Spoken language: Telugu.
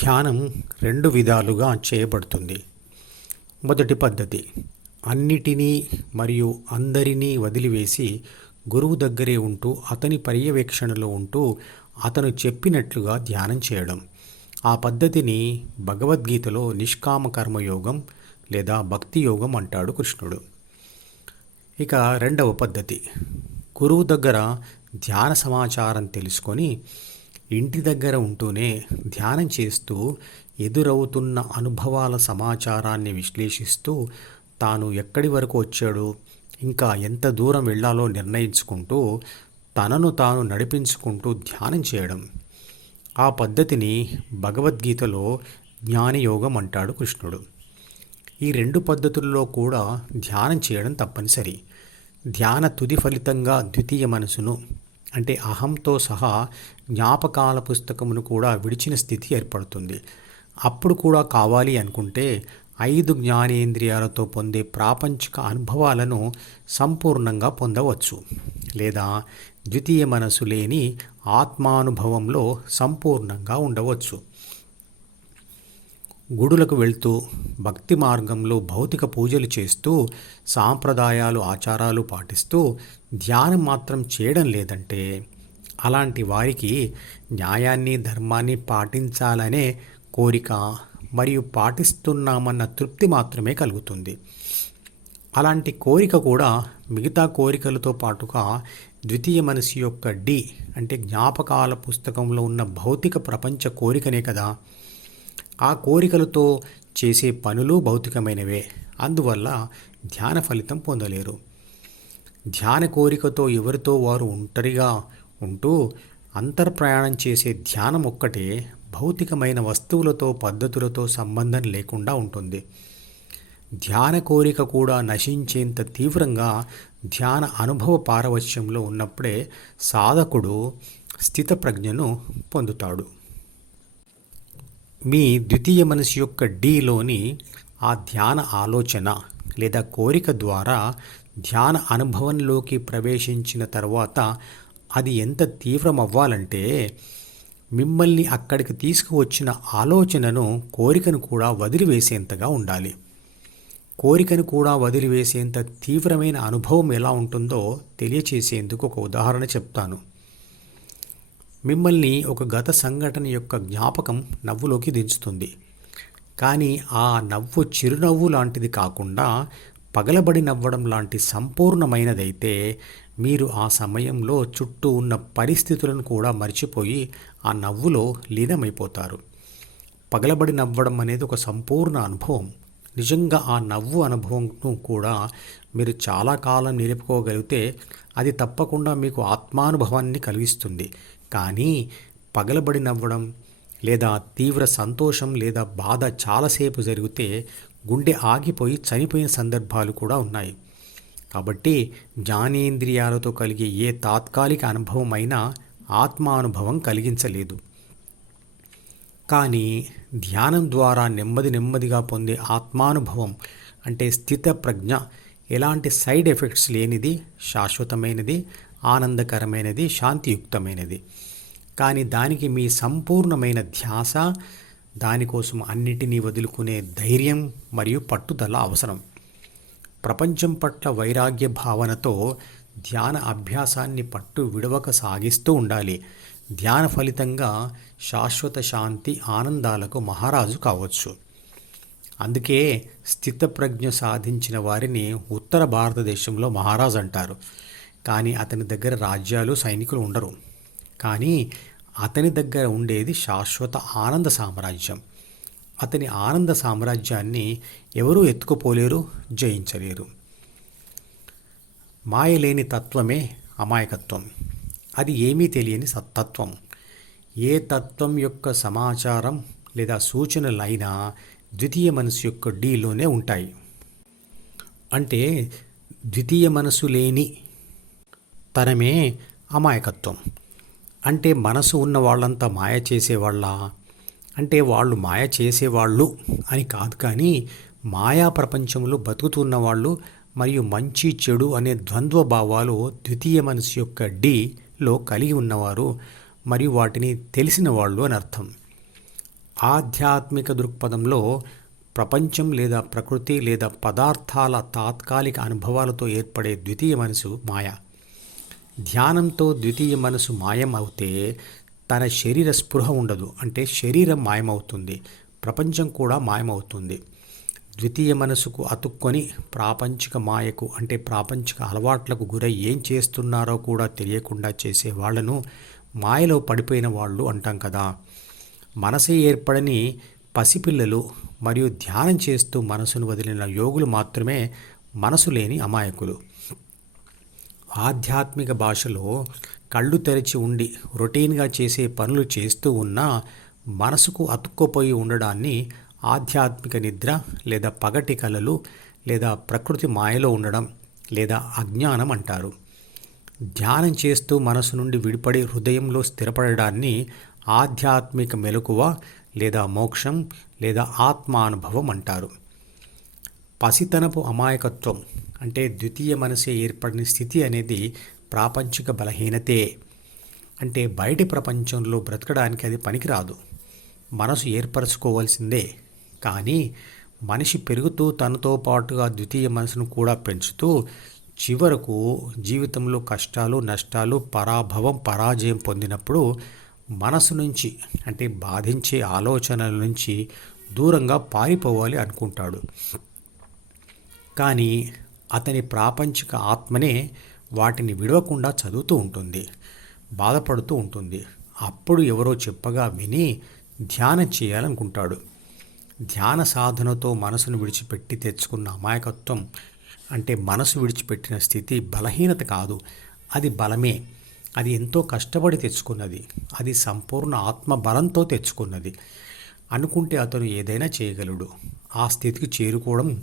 ధ్యానం రెండు విధాలుగా చేయబడుతుంది. మొదటి పద్ధతి అన్నిటినీ మరియు అందరినీ వదిలివేసి గురువు దగ్గరే ఉంటూ అతని పర్యవేక్షణలో ఉంటూ అతను చెప్పినట్లుగా ధ్యానం చేయడం. ఆ పద్ధతిని భగవద్గీతలో నిష్కామ కర్మయోగం లేదా భక్తి యోగం అంటాడు కృష్ణుడు. ఇక రెండవ పద్ధతి గురువు దగ్గర ధ్యాన సమాచారం తెలుసుకొని ఇంటి దగ్గర ఉంటూనే ధ్యానం చేస్తూ ఎదురవుతున్న అనుభవాల సమాచారాన్ని విశ్లేషిస్తూ తాను ఎక్కడి వరకు వచ్చాడు ఇంకా ఎంత దూరం వెళ్ళాలో నిర్ణయించుకుంటూ తనను తాను నడిపించుకుంటూ ధ్యానం చేయడం. ఆ పద్ధతిని భగవద్గీతలో జ్ఞానయోగం అంటాడు కృష్ణుడు. ఈ రెండు పద్ధతుల్లో కూడా ధ్యానం చేయడం తప్పనిసరి. ధ్యాన తుది ఫలితంగా ద్వితీయ మనసును అంటే అహంతో సహా జ్ఞాపకాల పుస్తకమును కూడా విడిచిన స్థితి ఏర్పడుతుంది. అప్పుడు కూడా కావాలి అనుకుంటే ఐదు జ్ఞానేంద్రియాలతో పొందే ప్రాపంచిక అనుభవాలను సంపూర్ణంగా పొందవచ్చు. లేదా ద్వితీయ మనసు లేని ఆత్మానుభవంలో సంపూర్ణంగా ఉండవచ్చు. గుడులకు వెళ్తూ భక్తి మార్గంలో భౌతిక పూజలు చేస్తూ సాంప్రదాయాలు ఆచారాలు పాటిస్తూ ధ్యానం మాత్రం చేయడం లేదంటే అలాంటి వారికి న్యాయాన్ని ధర్మాన్ని పాటించాలనే కోరిక మరియు పాటిస్తున్నామన్న తృప్తి మాత్రమే కలుగుతుంది. అలాంటి కోరిక కూడా మిగతా కోరికలతో పాటుగా ద్వితీయ మనసు యొక్క డి అంటే జ్ఞాపకాల పుస్తకంలో ఉన్న భౌతిక ప్రపంచ కోరికనే కదా. ఆ కోరికలతో చేసే పనులు భౌతికమైనవే. అందువల్ల ధ్యాన ఫలితం పొందలేరు. ధ్యాన కోరికతో ఎవరితో వారు ఒంటరిగా ఉంటూ అంతర్ప్రయాణం చేసే ధ్యానం ఒక్కటే భౌతికమైన వస్తువులతో పద్ధతులతో సంబంధం లేకుండా ఉంటుంది. ధ్యాన కోరిక కూడా నశించేంత తీవ్రంగా ధ్యాన అనుభవ పారవశ్యంలో ఉన్నప్పుడే సాధకుడు స్థితప్రజ్ఞను పొందుతాడు. మీ ద్వితీయ మనసు యొక్క డీలోని ఆ ధ్యాన ఆలోచన లేదా కోరిక ద్వారా ధ్యాన అనుభవంలోకి ప్రవేశించిన తర్వాత అది ఎంత తీవ్రం అవ్వాలంటే మిమ్మల్ని అక్కడికి తీసుకువచ్చిన ఆలోచనను కోరికను కూడా వదిలివేసేంతగా ఉండాలి. కోరికను కూడా వదిలివేసేంత తీవ్రమైన అనుభవం ఎలా ఉంటుందో తెలియచేసేందుకు ఒక ఉదాహరణ చెప్తాను. మిమ్మల్ని ఒక గత సంఘటన యొక్క జ్ఞాపకం నవ్వులోకి దించుతుంది. కానీ ఆ నవ్వు చిరునవ్వు లాంటిది కాకుండా పగలబడి నవ్వడం లాంటి సంపూర్ణమైనదైతే మీరు ఆ సమయంలో చుట్టూ ఉన్న పరిస్థితులను కూడా మర్చిపోయి ఆ నవ్వులో లీనమైపోతారు. పగలబడి నవ్వడం అనేది ఒక సంపూర్ణ అనుభవం. నిజంగా ఆ నవ్వు అనుభవంను కూడా మీరు చాలా కాలం నిలుపుకోగలిగితే అది తప్పకుండా మీకు ఆత్మానుభవాన్ని కలిగిస్తుంది. కానీ పగలబడి నవ్వడం లేదా తీవ్ర సంతోషం లేదా బాధ చాలాసేపు జరిగితే గుండె ఆగిపోయి చనిపోయిన సందర్భాలు కూడా ఉన్నాయి. కాబట్టి జ్ఞానేంద్రియాలతో కలిగే ఏ తాత్కాలిక అనుభవం అయినా ఆత్మానుభవం కలిగించలేదు. కానీ ధ్యానం ద్వారా నెమ్మది నెమ్మదిగా పొందే ఆత్మానుభవం అంటే స్థిత ప్రజ్ఞ ఎలాంటి సైడ్ ఎఫెక్ట్స్ లేనిది శాశ్వతమైనది ఆనందకరమైనది శాంతియుక్తమైనది. కానీ దానికి మీ సంపూర్ణమైన ధ్యాస దానికోసం అన్నిటినీ వదులుకునే ధైర్యం మరియు పట్టుదల అవసరం. ప్రపంచం పట్ల వైరాగ్య భావనతో ధ్యాన అభ్యాసాన్ని పట్టు విడవక సాగిస్తూ ఉండాలి. ధ్యాన ఫలితంగా శాశ్వత శాంతి ఆనందాలకు మహారాజు కావచ్చు. అందుకే స్థితప్రజ్ఞ సాధించిన వారిని ఉత్తర భారతదేశంలో మహారాజు అంటారు. కానీ అతని దగ్గర రాజ్యాలు సైనికులు ఉండరు. కానీ అతని దగ్గర ఉండేది శాశ్వత ఆనంద సామ్రాజ్యం. అతని ఆనంద సామ్రాజ్యాన్ని ఎవరూ ఎత్తుకుపోలేరు జయించలేరు. మాయలేని తత్వమే అమాయకత్వం. అది ఏమీ తెలియని సత్తత్వం. ఏ తత్వం యొక్క సమాచారం లేదా సూచనలైనా ద్వితీయ మనసు యొక్క డీలోనే ఉంటాయి. అంటే ద్వితీయ మనసు లేని తనమే అమాయకత్వం. అంటే మనసు ఉన్న వాళ్ళంతా మాయ చేసేవాళ్ళ? అంటే వాళ్ళు మాయ చేసేవాళ్ళు అని కాదు కానీ మాయా ప్రపంచంలో బతుకుతున్న వాళ్ళు మరియు మంచి చెడు అనే ద్వంద్వ భావాలు ద్వితీయ మనసు యొక్క డిలో కలిగి ఉన్నవారు మరియు వాటిని తెలిసిన వాళ్ళు అని అర్థం. ఆధ్యాత్మిక దృక్పథంలో ప్రపంచం లేదా ప్రకృతి లేదా పదార్థాల తాత్కాలిక అనుభవాలతో ఏర్పడే ద్వితీయ మనసు మాయ. ధ్యానంతో ద్వితీయ మనసు మాయం అవుతే తన శరీర స్పృహ ఉండదు. అంటే శరీరం మాయమవుతుంది. ప్రపంచం కూడా మాయమవుతుంది. ద్వితీయ మనసుకు అతుక్కొని ప్రాపంచిక మాయకు అంటే ప్రాపంచిక అలవాట్లకు గురై ఏం చేస్తున్నారో కూడా తెలియకుండా చేసే వాళ్ళను మాయలో పడిపోయిన వాళ్ళు అంటాం కదా. మనసే ఏర్పడని పసిపిల్లలు మరియు ధ్యానం చేస్తూ మనసును వదిలిన యోగులు మాత్రమే మనసు లేని అమాయకులు. ఆధ్యాత్మిక భాషలో కళ్ళు తెరిచి ఉండి రొటీన్గా చేసే పనులు చేస్తూ ఉన్నా మనసుకు అతుక్కుపోయి ఉండడాన్ని ఆధ్యాత్మిక నిద్ర లేదా పగటి కలలు లేదా ప్రకృతి మాయలో ఉండడం లేదా అజ్ఞానం అంటారు. ధ్యానం చేస్తూ మనసు నుండి విడిపడి హృదయంలో స్థిరపడడాన్ని ఆధ్యాత్మిక మెలకువ లేదా మోక్షం లేదా ఆత్మానుభవం అంటారు. పసితనపు అమాయకత్వం అంటే ద్వితీయ మనసే ఏర్పడిన స్థితి అనేది ప్రాపంచిక బలహీనతే. అంటే బయటి ప్రపంచంలో బ్రతకడానికి అది పనికిరాదు. మనసు ఏర్పరచుకోవాల్సిందే. కానీ మనిషి పెరుగుతూ తనతో పాటుగా ద్వితీయ మనసును కూడా పెంచుతూ చివరకు జీవితంలో కష్టాలు నష్టాలు పరాభవం పరాజయం పొందినప్పుడు మనసు నుంచి అంటే బాధించే ఆలోచనల నుంచి దూరంగా పారిపోవాలి అనుకుంటాడు. కానీ అతని ప్రాపంచిక ఆత్మనే వాటిని విడవకుండా చదువుతూ ఉంటుంది బాధపడుతూ ఉంటుంది. అప్పుడు ఎవరో చెప్పగా విని ధ్యానం చేయాలనుకుంటాడు. ధ్యాన సాధనతో మనసును విడిచిపెట్టి తెచ్చుకున్న అమాయకత్వం అంటే మనసు విడిచిపెట్టిన స్థితి బలహీనత కాదు అది బలమే. అది ఎంతో కష్టపడి తెచ్చుకున్నది అది సంపూర్ణ ఆత్మ బలంతో తెచ్చుకున్నది. అనుకుంటే అతను ఏదైనా చేయగలడు. ఆ స్థితికి చేరుకోవడం